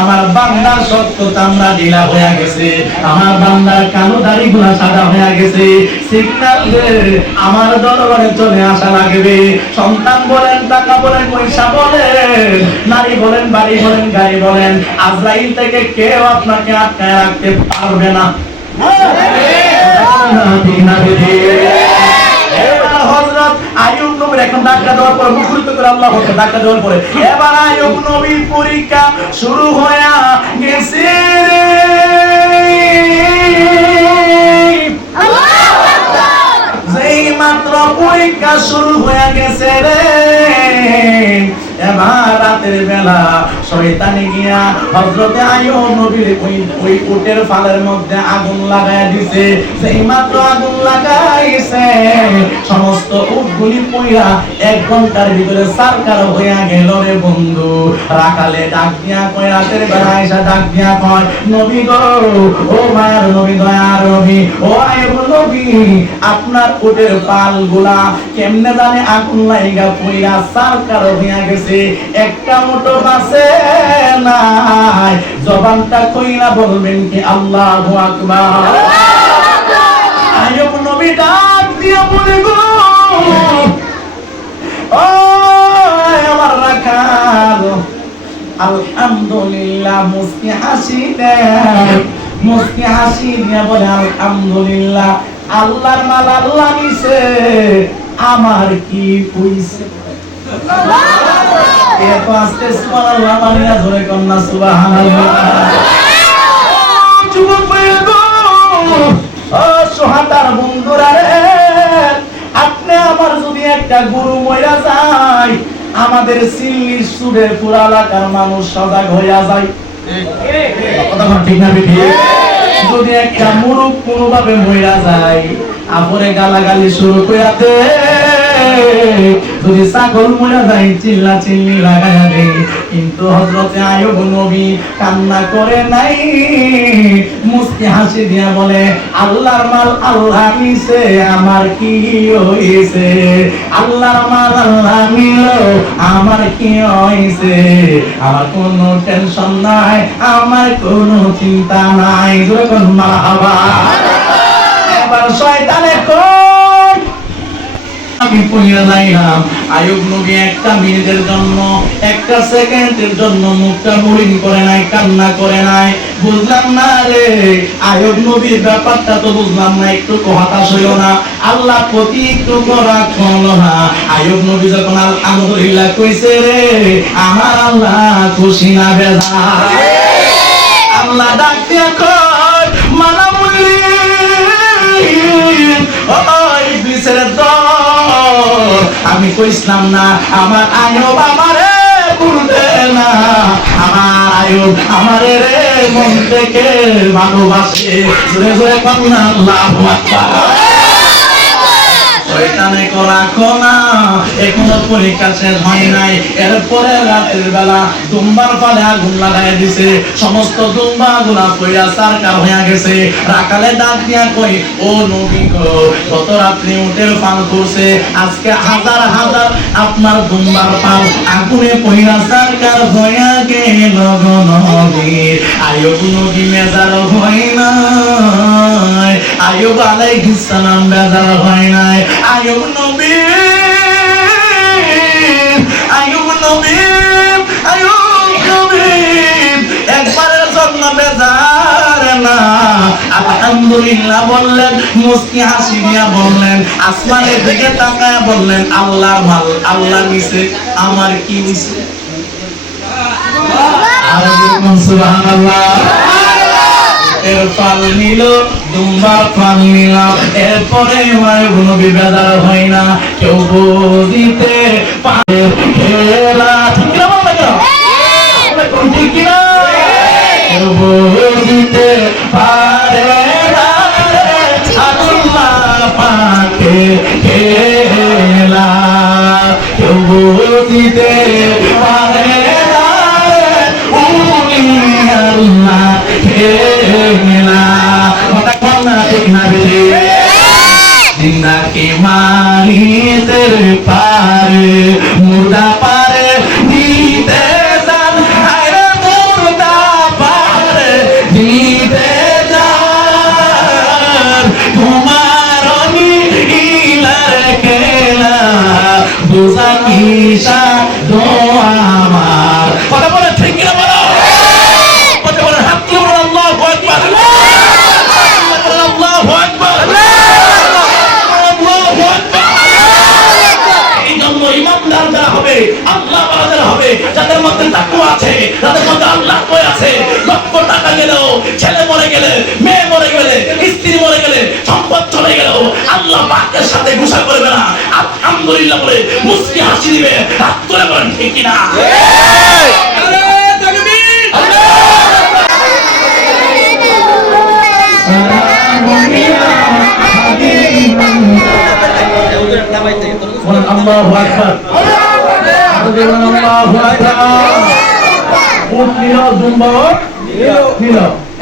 আমার বান্দার সত্য চামড়া ঢিলা হয়ে গেছে, আমার বান্দার কালো দাড়িগুলা সাদা হয়ে গেছে, সিগন্যাল আমার দরবারে চলে আসা লাগবে। সন্তান বলেন, টাকা বলেন, পয়সা বলেন, নারী বলেন, বাড়ি বলেন, গাড়ি বলেন, আজরাইল থেকে কেউ আপনাকে আটকায় রাখতে পারবে না। হযরত আইয়ুব নবীর এখন ডাক্তার দেওয়ার পর মুখরিত করে আল্লাহ হতে ডাক্তার দেওয়ার পরে এবার আইয়ুব নবীর পরীক্ষা শুরু হয়ে গেছে। যেই মাত্র পরীক্ষা শুরু হয়ে গেছে রে, এবার রাতের বেলা শয়তানে গিয়া হযরতে আইয়ুব নবীর ওই উটের ফালের মধ্যে আগুন লাগায় দিছে। সেই মাত্র আগুন লাগাইছে, সমস্ত উটগুলি পইরা 1 ঘন্টার ভিতরে সারকার হইয়া গেল রে বন্ধু। রাখালে ডাক দিয়া কয়, রাতের বেলা এসে ডাক দিয়া কয়, নবী গো, ও মায়ার নবী, দয়ার নবী, ও আইয়ুব নবী, আপনার উটের পালগুলা কেমনে জানে আগুন লাইগা পইরা সারকার হইয়া গেছে, একটা মুঠো বাঁচে নাই। জবানটা কইলা বলবেন কি আল্লাহু আকবার। আইয়ুব নবী ডাক দিয়া বলে, গো ও আমার রাখাল, আলহামদুলিল্লাহ, মুস্কি হাসি দেয়, মুস্কি হাসি দিয়া বলে আলহামদুলিল্লাহ, আল্লাহর মাল আল্লাহ নিছে, আমার কি কইছে। এত আস্তে সুবহানাল্লাহ মানিয়া ধরে কন্যা সুবহানাল্লাহ। যুবক ভাইগো, ও সোহাদার বন্ধুরা রে, আপনি আমার যদি একটা গরু মইরা যায়, আমাদের সিল্লির সুরের পুরা এলাকার মানুষ সজাগ হইয়া যায়। কথা ঠিক না ঠিক? যদি একটা মুরুখ কোনোভাবে মইরা যায়, আপরে গালাগালি শুরু কইরা দে, যদি ছাগল মরে যায় চিল্লা চিল্লি লাগায়া দে। কিন্তু হযরতে আইয়ুব নবী কান্না করে নাই, মুস্কি হাসি দিয়া বলে, আল্লাহর মাল আল্লাহ নিছে, আমার কি হইছে, আল্লাহর মাল আল্লাহ নিল, আমার কি হইছে, আমার কোনো টেনশন নাই, আমার কোনো চিন্তা নাই। যখন মারহাবা। এবার শয়তানে কই, আমি কইয়া যাইলাম। আইয়ুব নবী একটা মিনিটের জন্য, একটা সেকেন্ডের জন্য মুখটা মলিন করে নাই, কান্না করে নাই। বুঝলাম না রে, আইয়ুব নবীর ব্যাপারটা তো বুঝলাম না, একটু হতাশ হইও না, আল্লাহ প্রতি একটু রাগ হলো না। আইয়ুব নবী যখন আলহামদুলিল্লাহ কইছে রে, আমার আল্লাহ খুশি না বেজার। আল্লাহ ডাক দিয়া কয়, মানা মুল্লি, ওই বিশের দল, আমি কইছিলাম না আমার আইয়ুব আমারে ভুলবে না, আমার আইয়ুব আমারে রে মন থেকে ভালোবাসে। জোরে জোরে কন্যা আল্লাহু আকবার। শয়তানে রাখো না, এখনো পরীক্ষা শেষ হয় নাই। এরপরে রাতের বেলা দুম্বার পালে আগুন লাগাই দিছে, সমস্ত দুম্বা গুলা পইরা সারকার হইয়া গেছে। রাখালে ডাক দিয়া কই, ও নবী গো, গত রাত্রি উটের পাল করছে, আজকে হাজার হাজার আপনার দুম্বার পাল আগুনে পইরা সারকার হইয়া গেল গো নবী। আইয়ুব নবী মেজার হয় নাই, আইয়ুব আলাইহিস সালাম বেজার হয় নাই। আইয়ুব নবী, আইয়ুব নবী, আইয়ুব নবী একবারের জন্য বেজার না, আলহামদুলিল্লাহ বললেন, মুস্কি হাসি দিয়া বললেন, আসমানের দিকে তাকায়া বললেন, আল্লাহ মাল আল্লাহ নিছে, আমার কি হইছে। সুবহানাল্লাহ। এর পাল নিল, দুম্বার পাল নিলাম, এরপরে আইয়ুব নবী বেজার হয় না, কেউ বুঝিতে পারে খেলা। ঠিক না বল না, ঠিক না, কেউ বুঝিতে পারে আল্লাহ পাকের খেলা, কেউ বুঝিতে পারে আল্লাহ খেলা। কথা কম না, ঠিক না রে? জিন্দাকে মারিতে পারে, মুর্দা পারে দিতে দোয়া আমার। কথা বলে ঠিক কিনা বলো? কথা বলে হাত তুলে বলো আল্লাহু আকবার। আল্লাহু আকবার। আল্লাহু আকবার। এই জন্য ইমানদার যারা হবে, আল্লাহ ওয়ালা যারা হবে, যাদের মধ্যে তাকওয়া আছে, যাদের মধ্যে আল্লাহ ভয় আছে, লক্ষ টাকা গেলেও, ছেলে মরে গেলে, মেয়ে মরে গেলে, স্ত্রী মরে গেলে, সম্পদ চলে গেলেও আল্লাহ পাকের সাথে গুসা করবে না, আলহামদুলিল্লাহ বলে মুস্কি হাসি দিবে। হাত তুলে বলেন ঠিক কিনা? আল্লাহু আকবার। আল্লাহু আকবার।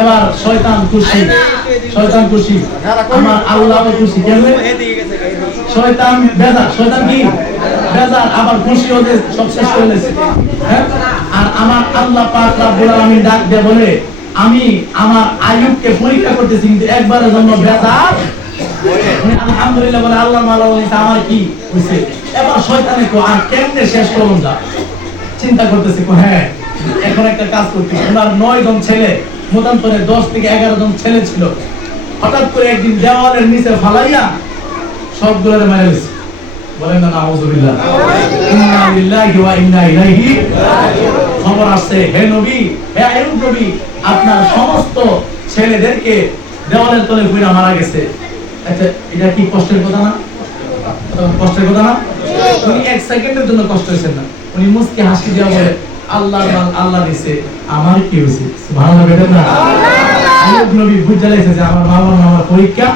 এবার শয়তান খুশি, শয়তান খুশি, আমার আল্লাহ খুশি। কেমনে? শয়তান বেজার, শয়তান কি বেজার, আবার খুশি হতে সব শেষ করে দিয়েছে। হ্যাঁ, আর আমার আল্লাহ পাক রব্বুল আলামিন ডাক দিয়ে বলে, আমি আমার আইয়ুবকে পরীক্ষা করতেছি, কিন্তু একবারের জন্য বেজার আলহামদুলিল্লাহ বলে আল্লাহ মালা বলেছে আমার কি হয়েছে। এবার শয়তানে কো আর কেমনে শেষ করুন যা চিন্তা করতেছে। হ্যাঁ, এখন একটা কাজ করতে, ওনার 9 জন ছেলে, মোটামুটি 10 থেকে 11 জন ছেলে ছিল। হঠাৎ করে একদিন দেওয়ালের নিচে ফালাইয়া সবগুলো মেরে দিয়েছে। বলেন না নাউযুবিল্লাহ। ইন্না লিল্লাহি ওয়া ইন্না ইলাইহি রাজিউন। খবর আসছে, হে নবী, হে আইয়ুব নবী, আপনার সমস্ত ছেলেদেরকে দেওয়ালের তলে পুরা মারা গেছে। আচ্ছা, এটা কি কষ্টের কথা না? কষ্টের কথা না? উনি 1 সেকেন্ডের জন্য কষ্ট হয়েছেন না। উনি মুস্কি হাসি দিয়া বলে, আল্লাহর মাল আল্লাহ দিছে, আমার কি হয়েছে? সুবহানাল্লাহ। বেদেন না? আইয়ুব নবী বুঝে লাইছে যে আমার মা বাবা আমার পরীক্ষা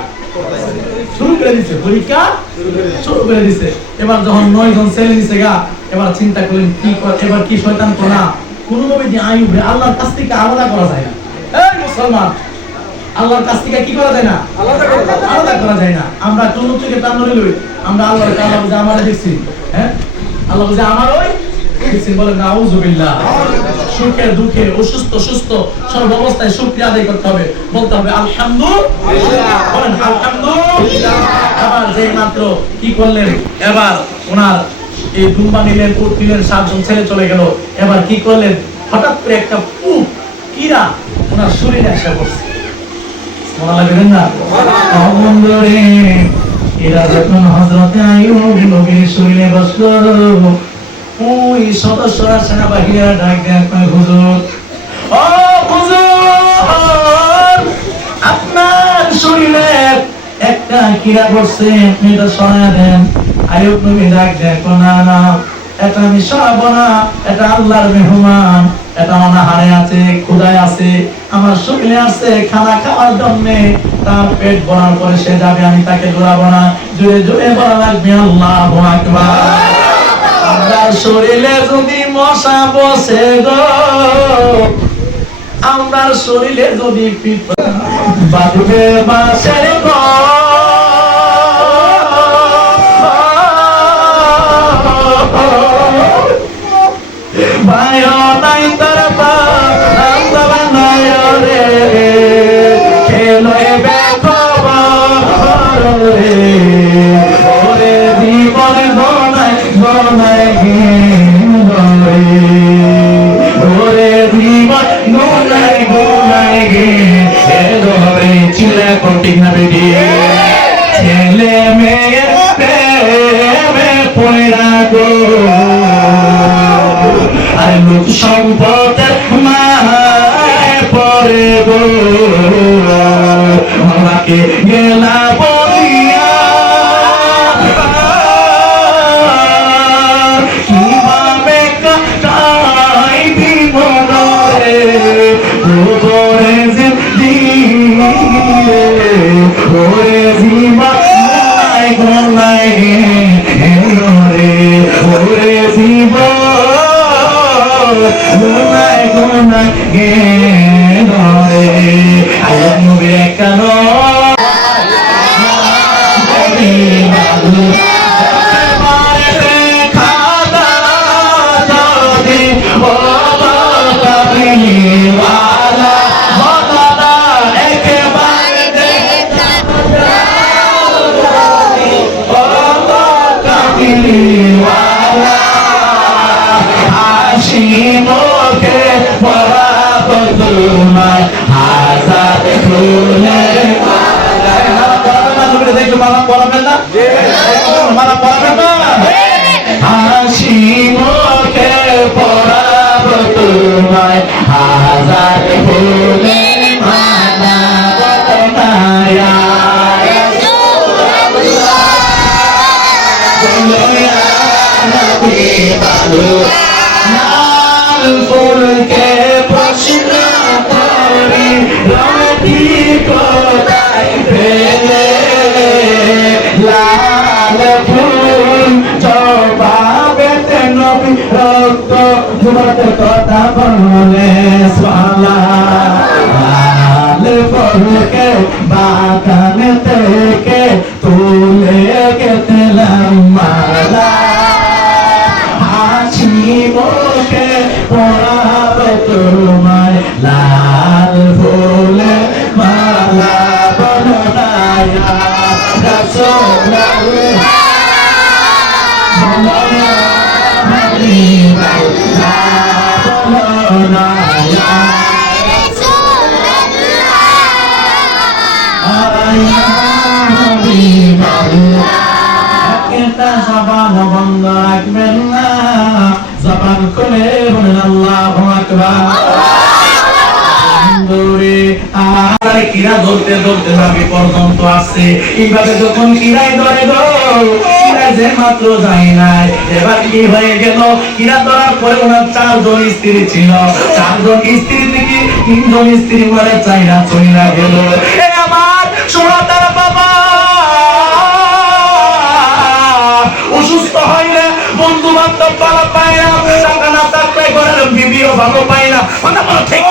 শুরু করে দিছে, পরীক্ষা শুরু করে দিছে। এবার যখন 9 জন ছেলে নিছে গা, এবার চিন্তা করলেন কি এবার কি শয়তান কোনা কোন ভাবে যে আইয়ুবরে আল্লাহর কাছ থেকে আলাদা করা যায় না। এই মুসলমান, আল্লাহর কাছ থেকে কি করা যায় না? আলাদা করা যায় না। আমরা কোন থেকে প্রাণ লই, আমরা আল্লাহর কাছে আল্লাহ বুঝে আমারে দেখছি। হ্যাঁ, আল্লাহ বুঝে আমার ওই দেখছি। বলেন নাউযুবিল্লাহ। সুখে দুঃখে, অসুস্থ সুস্থ সব অবস্থায় শুকরিয়া আদায় করতে হবে, বলতে হবে আলহামদুলিল্লাহ। বলেন আলহামদুলিল্লাহ। আবার যেই মাত্র কি করলেন, এবার ওনার এই দুম্বা নিলেন, উট নিলেন, 7 জন ছেলে চলে গেল। এবার কি করলেন, হঠাৎ করে একটা কিরা ওনার শরীরে এসে পড়ছে। মনে লাগবেন না? অবন্দরে এরা যখন হযরতে আইয়ুব নবীর শরীরে বসলো, ওই সদস্যরা সেনাবাহিনীরা ডাক দেয়, হুজুর, ও হুজুর, আপনার শরীরে একটা কিরা পড়ছে, আপনি এটা সরায় দেন। আইয়ুব নবী ডাক দেয়, না না, এটা আমি সরাবো না, এটা আল্লাহর মেহমান, এটা অনাহারে আছে, ক্ষুধায় আছে, আমার শরীরে আছে খানা খাওয়ার জন্য, তার পেট ভরার পরে সে যাবে, আমি তাকে দৌড়াবো না। জোরে জোরে বলা লাগবে আল্লাহু আকবার। আমার শরীরে যদি মশা বসে গো, আমার শরীরে যদি বাঁধবে বাসের ঘর, ভাইও নাই তার বানায় রে, খেলোয় বেখবর রে, ওরে জীবন গনায় গনায় গে, ওরে জীবন গনায় গনায় গে, চিল্লা কোটি না বেরি, ছেলে মেয়ে প্রেমে পয়রা গো, আর লোক সম্পদের মায় পরে গো, আমাকে গেলা বলিয়া কিভাবে কাটাই বিমরে, ওরে জিন্দিগি ওরে জীবন গলায় রে, ওরে জীবন গুনায় গুনায় গে রে। আইয়ুব নবী কেন খাদা যদি ওয়ালা বদলা একেবারে কাবিলিওয়ালা পরাবো তোমায় হাজার ফুলের মালা। মালা পরাবেন না? মালা পরাবেন না? হাসি মুখে পরাবো তোমায় হাজার ফুলের মালা। লাল ফুলকে প্রশ্ন করি রতি কোথায় পেলে লাল ফুল জবাবেতে নবী রক্ত জবাতে কথা বলে সালা লাল ফুলকে বাগান থেকে তুলে গেলাম মালা হাসি মুখে পরাবো তোমায় লাল ফুলে মালা বনায়া রাসূলুল্লাহ বনায়া একটা জবান বন্ধ রাখবেন না, জবান খুলে বলেন আল্লাহু আকবার। কিরা ধরতে ধরতে ভাবি পর্যন্ত আসছে। এইভাবে যখন কিরাই ধরে গো, কিরাই যে মাত্র যায় নাই, এবার কি হয়ে গেল? কিরা ধরার পরে ওনার 4 জন স্ত্রী ছিল, 4 জন স্ত্রী থেকে 3 জন স্ত্রী মারে চাইনা চইলা গেল। আমার সোনা তার বাবা অসুস্থ হইলে বন্ধু বান্ধব ভালো পায় না, টাকা না থাকলে ঘরের বিবিও ভালো পায় না। ঠিক